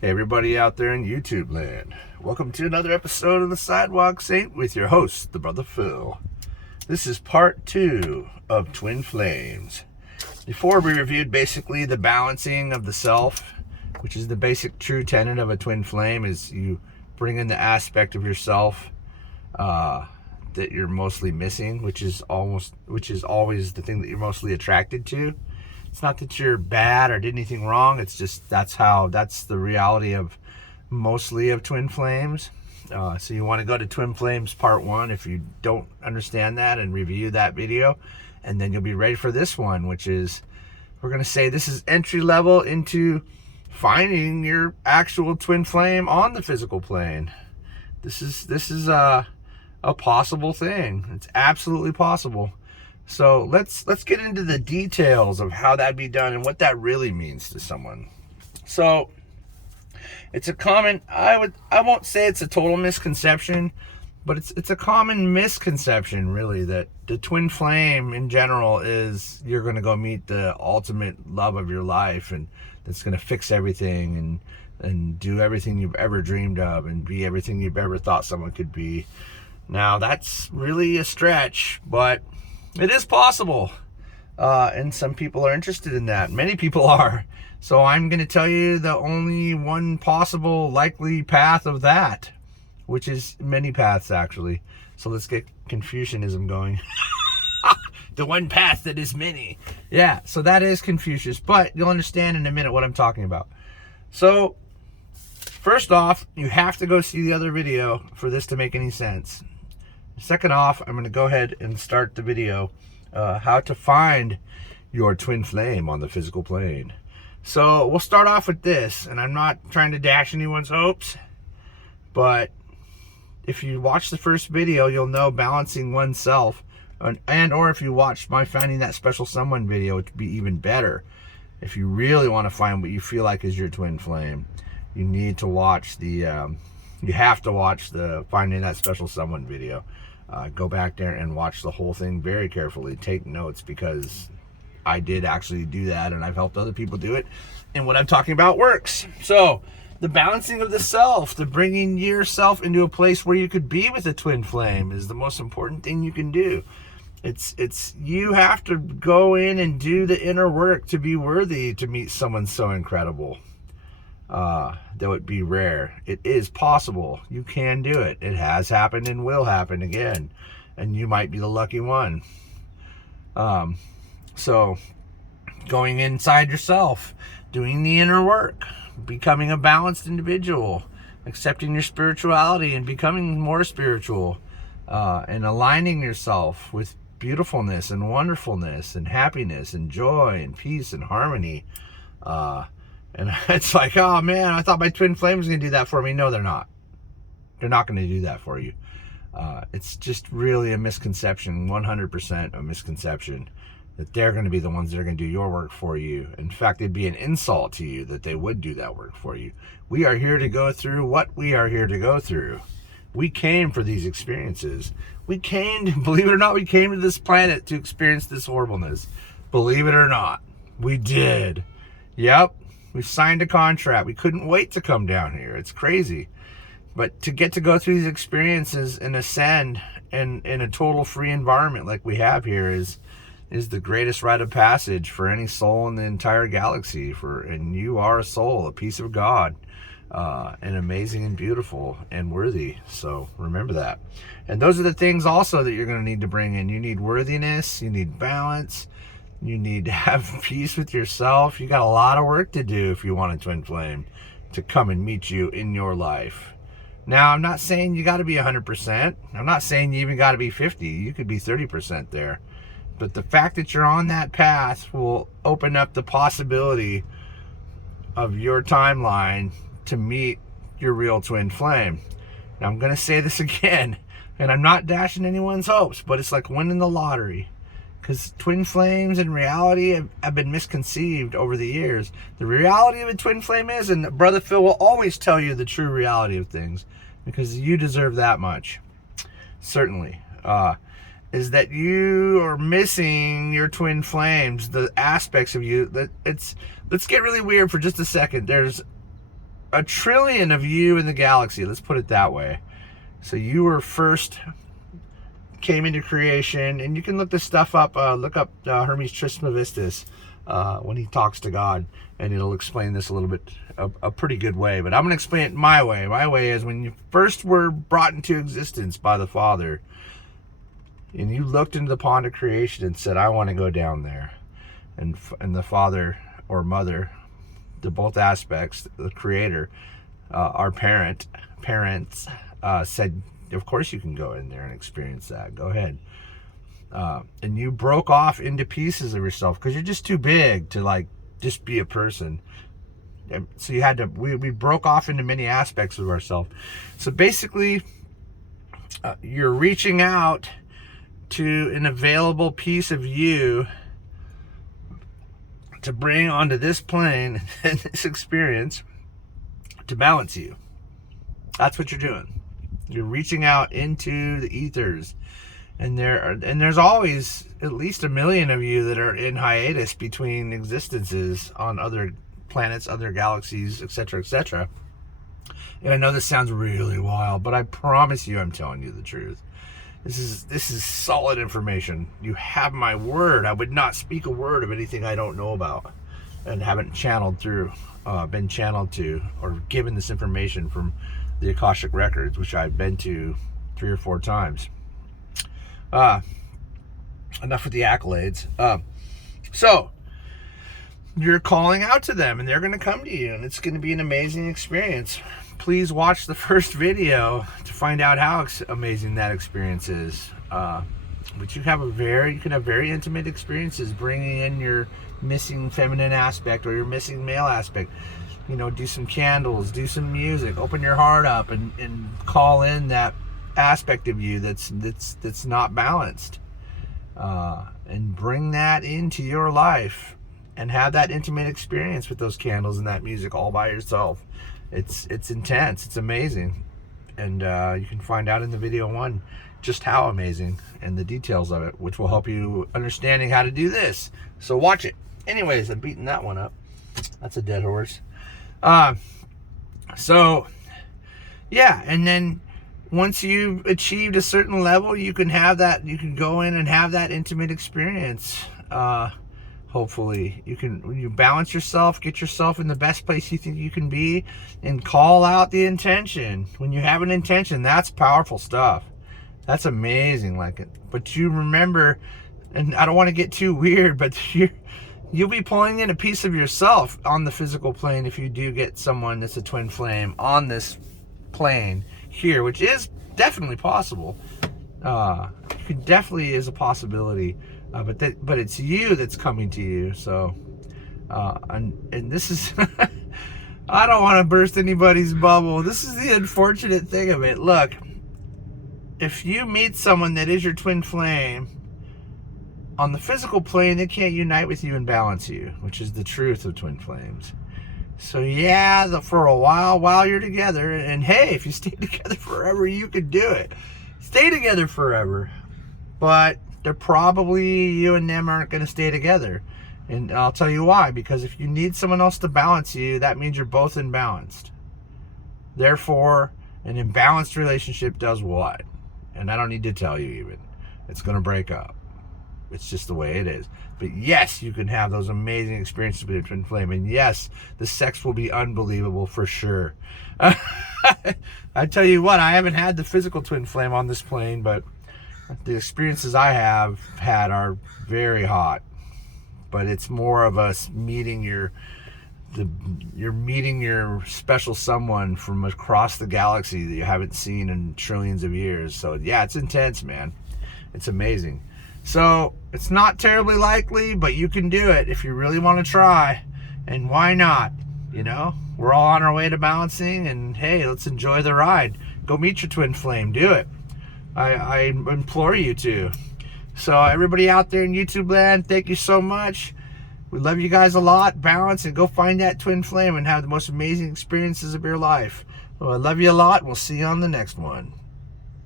Hey, everybody out there in YouTube land. Welcome to another episode of The Sidewalk Saint with your host, the Brother Phil. This is part 2 of Twin Flames. Before we reviewed basically the balancing of the self, which is the basic true tenet of a twin flame, is you bring in the aspect of yourself that you're mostly missing, which is always the thing that you're mostly attracted to. It's not that you're bad or did anything wrong. It's just that's the reality of mostly of twin flames. So you want to go to Twin Flames Part 1 if you don't understand that and review that video. And then you'll be ready for this one, which is, we're going to say this is entry level into finding your actual twin flame on the physical plane. This is a possible thing. It's absolutely possible. So let's get into the details of how that'd be done and what that really means to someone. So it's a common, I won't say it's a total misconception, but it's a common misconception really, that the twin flame in general is you're going to go meet the ultimate love of your life and that's going to fix everything and do everything you've ever dreamed of and be everything you've ever thought someone could be. Now that's really a stretch, but it is possible, and some people are interested in that. Many people are. So I'm going to tell you the only one possible likely path of that, which is many paths actually. So let's get Confucianism going. The one path that is many. Yeah, so that is Confucius, but you'll understand in a minute what I'm talking about. So first off, you have to go see the other video for this to make any sense. Second off, I'm going to go ahead and start the video, how to find your twin flame on the physical plane. So we'll start off with this, and I'm not trying to dash anyone's hopes, but if you watch the first video, you'll know balancing oneself, or if you watch my Finding That Special Someone video, it would be even better. If you really want to find what you feel like is your twin flame, you need to watch you have to watch the Finding That Special Someone video. Go back there and watch the whole thing very carefully. Take notes, because I did actually do that and I've helped other people do it. And what I'm talking about works. So the balancing of the self, the bringing yourself into a place where you could be with a twin flame, is the most important thing you can do. It's you have to go in and do the inner work to be worthy to meet someone so incredible. Though it be rare, it is possible. You can do it. It has happened and will happen again, and you might be the lucky one. So going inside yourself, doing the inner work, becoming a balanced individual, accepting your spirituality and becoming more spiritual, and aligning yourself with beautifulness and wonderfulness and happiness and joy and peace and harmony. And it's like, oh man, I thought my twin flame was going to do that for me. No, they're not. They're not going to do that for you. It's just really a misconception, 100% a misconception, that they're going to be the ones that are going to do your work for you. In fact, it'd be an insult to you that they would do that work for you. We are here to go through what we are here to go through. We came for these experiences. Believe it or not, we came to this planet to experience this horribleness. Believe it or not, we did. Yep. We signed a contract. We couldn't wait to come down here. It's crazy. But to get to go through these experiences and ascend in a total free environment like we have here is the greatest rite of passage for any soul in the entire galaxy. And you are a soul, a piece of God, and amazing and beautiful and worthy. So remember that. And those are the things also that you're going to need to bring in. You need worthiness. You need balance. You need to have peace with yourself. You got a lot of work to do if you want a twin flame to come and meet you in your life. Now, I'm not saying you got to be 100%. I'm not saying you even got to be 50. You could be 30% there. But the fact that you're on that path will open up the possibility of your timeline to meet your real twin flame. Now, I'm going to say this again, and I'm not dashing anyone's hopes, but it's like winning the lottery. Because twin flames in reality have been misconceived over the years. The reality of a twin flame is, and Brother Phil will always tell you the true reality of things, because you deserve that much. Certainly. is that you are missing your twin flames, the aspects of you that let's get really weird for just a second. There's a trillion of you in the galaxy. Let's put it that way. So you were first, came into creation, and you can look this stuff up. Look up Hermes Trismegistus when he talks to God, and it'll explain this a little bit, a pretty good way. But I'm going to explain it my way. My way is when you first were brought into existence by the Father, and you looked into the pond of creation and said, I want to go down there. And the Father or Mother, the both aspects, the Creator, our parents, said, of course you can go in there and experience that. Go ahead. And you broke off into pieces of yourself because you're just too big to like just be a person. And so you had to, we broke off into many aspects of ourselves. So basically, you're reaching out to an available piece of you to bring onto this plane and this experience to balance you. That's what you're doing. You're reaching out into the ethers, and there's always at least 1 million of you that are in hiatus between existences on other planets, other galaxies, etc., etc. And I know this sounds really wild, but I promise you, I'm telling you the truth. This is solid information. You have my word. I would not speak a word of anything I don't know about and haven't channeled through, been channeled to, or given this information from the Akashic Records, which I've been to 3 or 4 times. Enough with the accolades. So you're calling out to them, and they're going to come to you, and it's going to be an amazing experience. Please watch the first video to find out how amazing that experience is. But you can have very intimate experiences, bringing in your missing feminine aspect or your missing male aspect. You know, do some candles, do some music, open your heart up, and call in that aspect of you that's not balanced, and bring that into your life, and have that intimate experience with those candles and that music all by yourself. It's intense. It's amazing, and you can find out in the video 1 just how amazing and the details of it, which will help you understanding how to do this. So watch it. Anyways, I'm beating that one up. That's a dead horse. So yeah, and then once you've achieved a certain level, you can have that. You can go in and have that intimate experience. Hopefully you balance yourself, get yourself in the best place you think you can be, and call out the intention. When you have an intention, that's powerful stuff. That's amazing. But you remember, and I don't want to get too weird, but you'll be pulling in a piece of yourself on the physical plane if you do get someone that's a twin flame on this plane here, which is definitely possible. It definitely is a possibility. But it's you that's coming to you. So, and this is, I don't want to burst anybody's bubble. This is the unfortunate thing of it. Look, if you meet someone that is your twin flame on the physical plane, they can't unite with you and balance you, which is the truth of twin flames. So yeah, for a while you're together, and hey, if you stay together forever, you could do it. Stay together forever, but they're probably, you and them aren't going to stay together. And I'll tell you why. Because if you need someone else to balance you, that means you're both imbalanced. Therefore, an imbalanced relationship does what? And I don't need to tell you even. It's going to break up. It's just the way it is. But yes, you can have those amazing experiences with your twin flame. And yes, the sex will be unbelievable for sure. I tell you what, I haven't had the physical twin flame on this plane, but the experiences I have had are very hot. But it's more of us meeting you're meeting your special someone from across the galaxy that you haven't seen in trillions of years. So yeah, it's intense, man. It's amazing. So it's not terribly likely, but you can do it if you really want to try. And why not? You know, we're all on our way to balancing, and hey, let's enjoy the ride. Go meet your twin flame. Do it. I implore you to. So everybody out there in YouTube land, thank you so much. We love you guys a lot. Balance and go find that twin flame and have the most amazing experiences of your life. Well, I love you a lot. We'll see you on the next one.